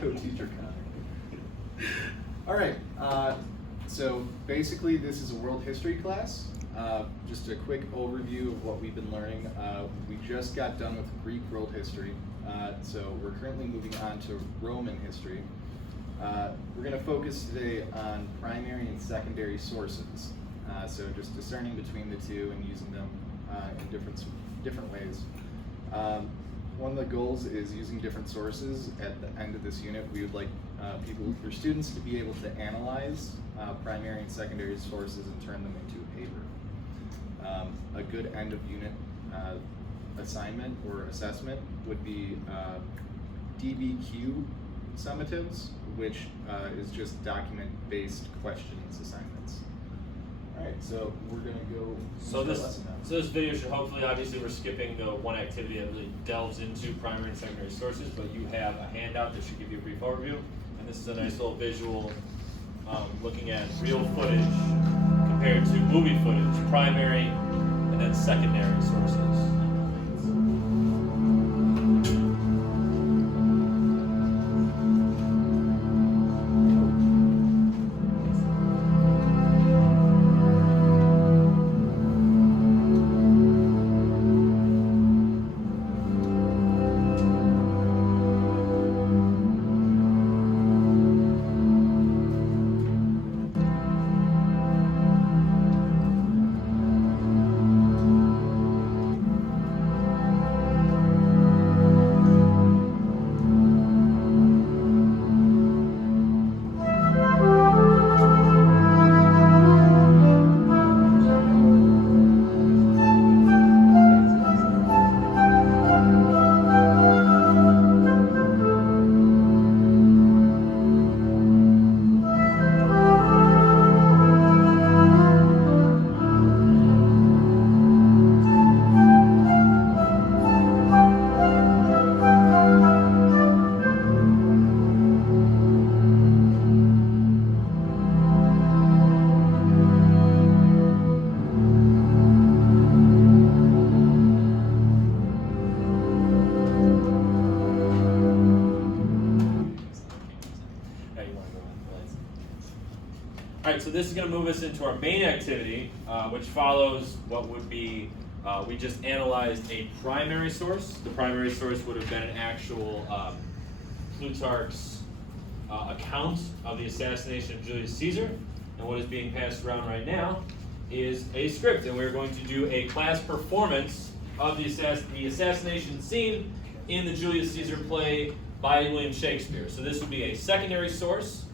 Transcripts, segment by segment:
Co-teacher Connor. All right, so basically this is a world history class. Just a quick overview of what we've been learning. We just got done with Greek world history, so we're currently moving on to Roman history. We're going to focus today on primary and secondary sources, so just discerning between the two and using them in different ways. One of the goals is using different sources. At the end of this unit, we would like your students to be able to analyze primary and secondary sources and turn them into a paper. A good end of unit assignment or assessment would be DBQ summatives, which is just document-based questions assignments. All right, so we're gonna go. So this video should hopefully, obviously we're skipping the one activity that really delves into primary and secondary sources, but you have a handout that should give you a brief overview. And this is a nice little visual looking at real footage compared to movie footage, primary and then secondary sources. Alright, so this is going to move us into our main activity, which follows what would be, we just analyzed a primary source. The primary source would have been an actual Plutarch's account of the assassination of Julius Caesar. And what is being passed around right now is a script, and we're going to do a class performance of the assassination scene in the Julius Caesar play by William Shakespeare. So this would be a secondary source.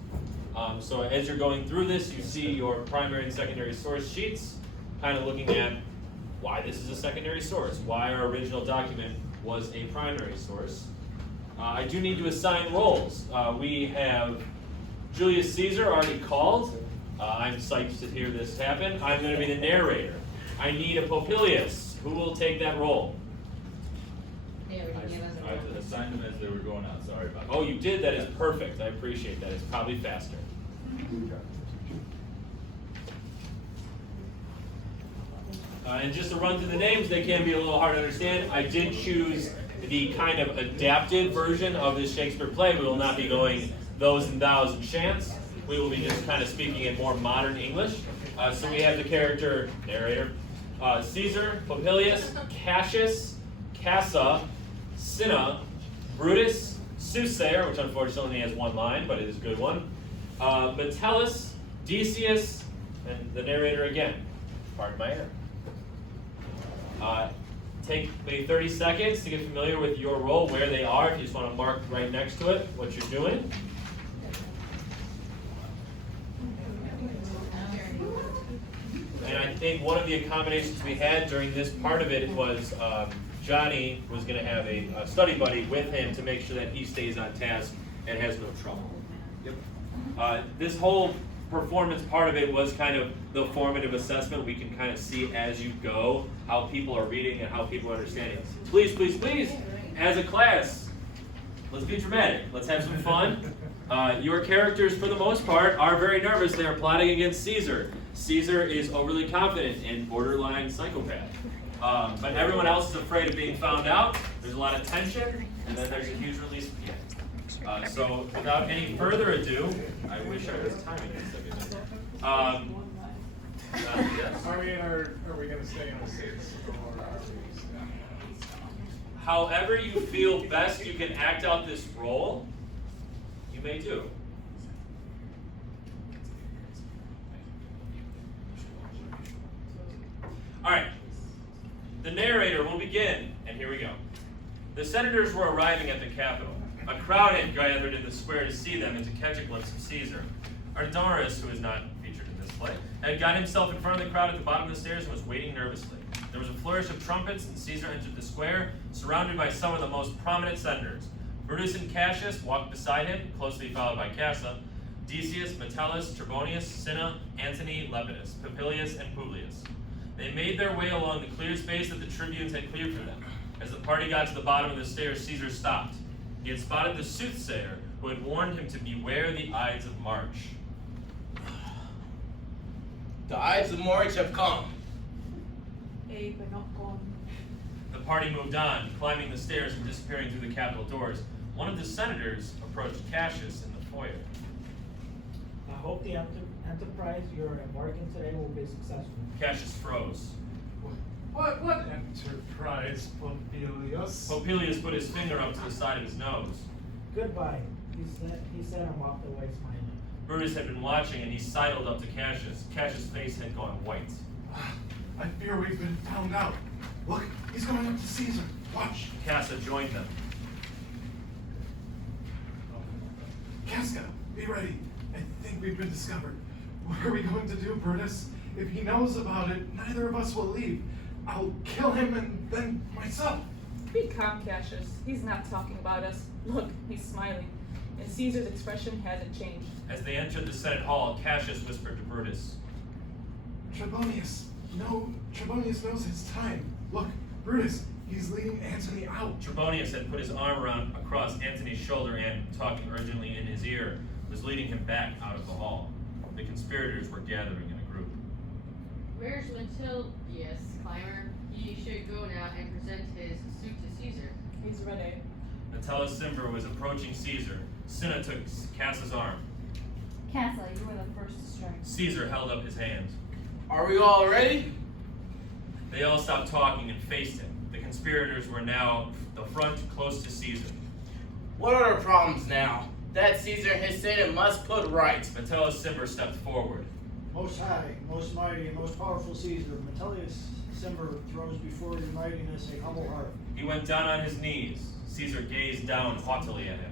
So as you're going through this, you see your primary and secondary source sheets, kind of looking at why this is a secondary source, why our original document was a primary source. I do need to assign roles. We have Julius Caesar already called. I'm psyched to hear this happen. I'm going to be the narrator. I need a Popilius. Who will take that role? I assigned them as they were going out. Sorry about that. Oh, you did? That is perfect. I appreciate that. It's probably faster. And just to run through the names, they can be a little hard to understand. I did choose the kind of adapted version of this Shakespeare play. We will not be going those and thous and chants. We will be just kind of speaking in more modern English. So we have the character narrator, Caesar, Popilius, Cassius, Cassa, Cinna, Brutus, Soothsayer, which unfortunately has one line, but it is a good one, Metellus, Decius, and the narrator again. Pardon my error. Take maybe 30 seconds to get familiar with your role, where they are, if you just want to mark right next to it what you're doing. And I think one of the accommodations we had during this part of it was Johnny was going to have a study buddy with him to make sure that he stays on task and has no trouble. Yep. This whole performance part of it was kind of the formative assessment. We can kind of see as you go how people are reading and how people are understanding. Please, please, please, as a class, let's be dramatic. Let's have some fun. Your characters, for the most part, are very nervous. They are plotting against Caesar. Caesar is overly confident and borderline psychopath. But everyone else is afraid of being found out. There's a lot of tension, and then there's a huge release at the end. So without any further ado, I wish I was timing this again. Yes. I mean, are we going to stay in the seats? Or are we staying? However you feel best you can act out this role, you may do. Alright, the narrator will begin, and here we go. The senators were arriving at the Capitol. A crowd had gathered in the square to see them and to catch a glimpse of Caesar. Ardoris, who is not featured in this play, had got himself in front of the crowd at the bottom of the stairs and was waiting nervously. There was a flourish of trumpets, and Caesar entered the square, surrounded by some of the most prominent senators. Brutus and Cassius walked beside him, closely followed by Cassa, Decius, Metellus, Trebonius, Cinna, Antony, Lepidus, Popilius, and Publius. They made their way along the cleared space that the tribunes had cleared for them. As the party got to the bottom of the stairs, Caesar stopped. He had spotted the soothsayer, who had warned him to beware the Ides of March. The Ides of March have come. But not gone. The party moved on, climbing the stairs and disappearing through the Capitol doors. One of the senators approached Cassius in the foyer. I hope the enterprise you're embarking today will be successful. Cassius froze. What enterprise, Pompilius? Popilius put his finger up to the side of his nose. Goodbye, he said and walked away smiling. Brutus had been watching, and he sidled up to Cassius. Cassius' face had gone white. I fear we've been found out. Look, he's going up to Caesar. Watch. Cassa joined them. Casca, be ready. I think we've been discovered. What are we going to do, Brutus? If he knows about it, neither of us will leave. I'll kill him and then myself. Be calm, Cassius. He's not talking about us. Look, he's smiling. And Caesar's expression hasn't changed. As they entered the Senate hall, Cassius whispered to Brutus. Trebonius knows his time. Look, Brutus, he's leading Antony out. Trebonius had put his arm across Antony's shoulder and, talking urgently in his ear, was leading him back out of the hall. The conspirators were gathering in a group. Where's Metellus, climber? He should go now and present his suit to Caesar. He's ready. Metellus Cimber was approaching Caesar. Cinna took Cassa's arm. Cassa, you were the first to strike. Caesar held up his hand. Are we all ready? They all stopped talking and faced him. The conspirators were now the front, close to Caesar. What are our problems now? That Caesar and his Senate must put right. Metellus Cimber stepped forward. Most high, most mighty, and most powerful Caesar, Metellus Cimber throws before your mightiness a humble heart. He went down on his knees. Caesar gazed down haughtily at him.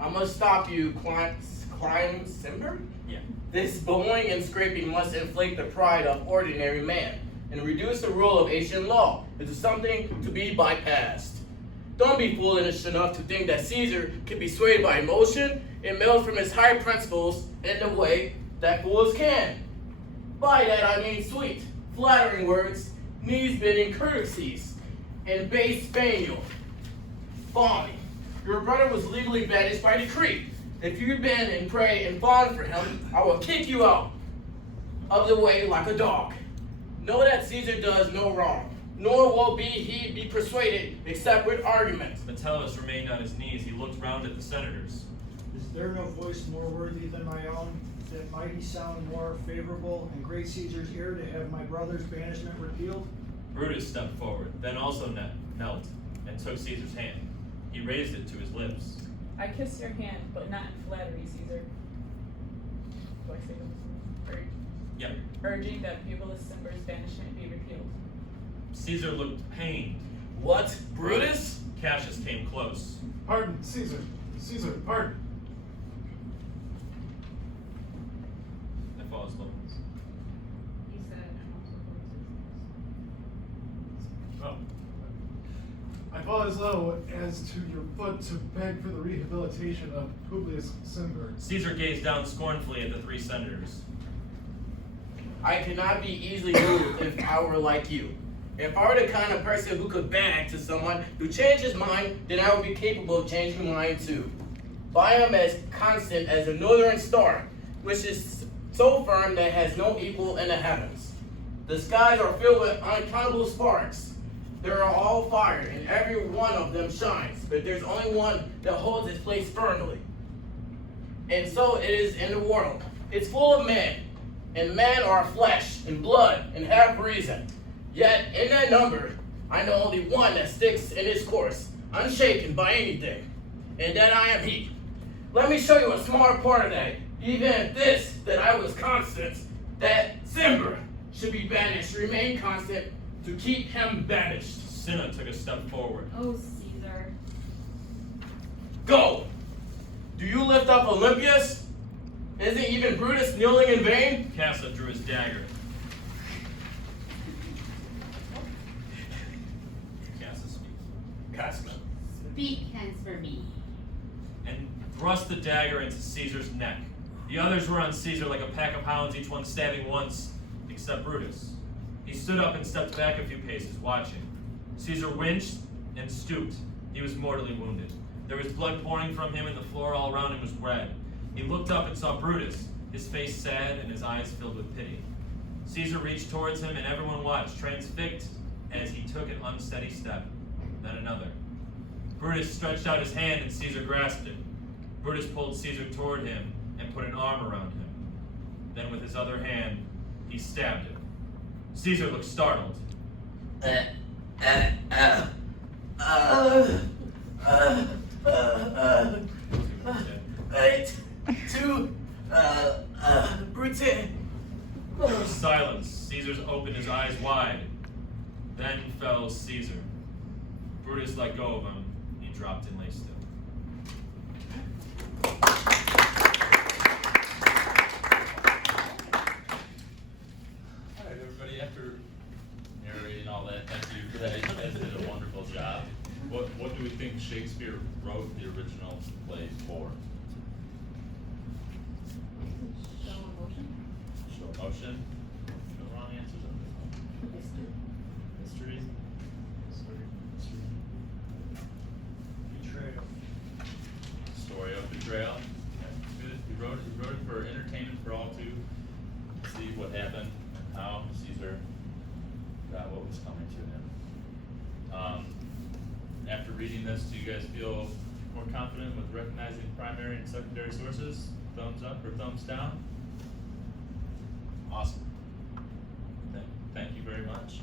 I must stop you, climb Cimber? Yeah. This bowing and scraping must inflate the pride of ordinary man and reduce the rule of ancient law into something to be bypassed. Don't be foolish enough to think that Caesar can be swayed by emotion and melt from his high principles in the way that fools can. By that I mean sweet, flattering words, knees-bending courtesies, and base spaniel. Fawning. Your brother was legally banished by decree. If you bend and pray and fawn for him, I will kick you out of the way like a dog. Know that Caesar does no wrong, nor will he be persuaded except with arguments. Metellus remained on his knees. He looked round at the senators. Is there no voice more worthy than my own, that mighty sound more favorable in great Caesar's ear to have my brother's banishment repealed? Brutus stepped forward, then also knelt and took Caesar's hand. He raised it to his lips. I kiss your hand, but not in flattery, Caesar. Do I say this? Yep. Urging that Publius Cimber's banishment be repealed. Caesar looked pained. What, Brutus? Cassius came close. Pardon, Caesar. Caesar, pardon. I follow slow. He said, Oh. I fall as low as to your foot to beg for the rehabilitation of Publius Cimber. Caesar gazed down scornfully at the three senators. I could not be easily moved if I were like you. If I were the kind of person who could beg to someone to change his mind, then I would be capable of changing mine too. But I am as constant as the northern star, which is so firm that it has no equal in the heavens. The skies are filled with uncountable sparks. They are all fire, and every one of them shines, but there's only one that holds its place firmly. And so it is in the world. It's full of men, and men are flesh and blood and have reason. Yet in that number, I know only one that sticks in his course, unshaken by anything, and that I am he. Let me show you a small part of that. Even this, that I was constant, that Simber should be banished, remain constant, to keep him banished. Cinna took a step forward. Oh, Caesar. Go! Do you lift up Olympius? Isn't even Brutus kneeling in vain? Cassa drew his dagger. Cassa speaks. Casca. Speak hence for me. And thrust the dagger into Caesar's neck. The others were on Caesar like a pack of hounds, each one stabbing once, except Brutus. He stood up and stepped back a few paces, watching. Caesar winced and stooped. He was mortally wounded. There was blood pouring from him, and the floor all around him was red. He looked up and saw Brutus, his face sad and his eyes filled with pity. Caesar reached towards him, and everyone watched, transfixed as he took an unsteady step, then another. Brutus stretched out his hand, and Caesar grasped it. Brutus pulled Caesar toward him and put an arm around him. Then with his other hand, he stabbed him. Caesar looked startled. Brute. There was silence. Caesar opened his eyes wide. Then fell Caesar. Brutus let go of him. He dropped and lay still. Alright, everybody, after narrating all that, thank you for that. You guys did a wonderful job. What do we think Shakespeare wrote the original plays for? Show emotion. Show emotion? No wrong answers on this one. Mystery? Betrayal. Story of betrayal. Yeah, good. He wrote it for entertainment for all to see what happened and how Caesar got what was coming to him. After reading this, do you guys feel more confident with recognizing primary and secondary sources? Thumbs up or thumbs down? Awesome. Thank you very much.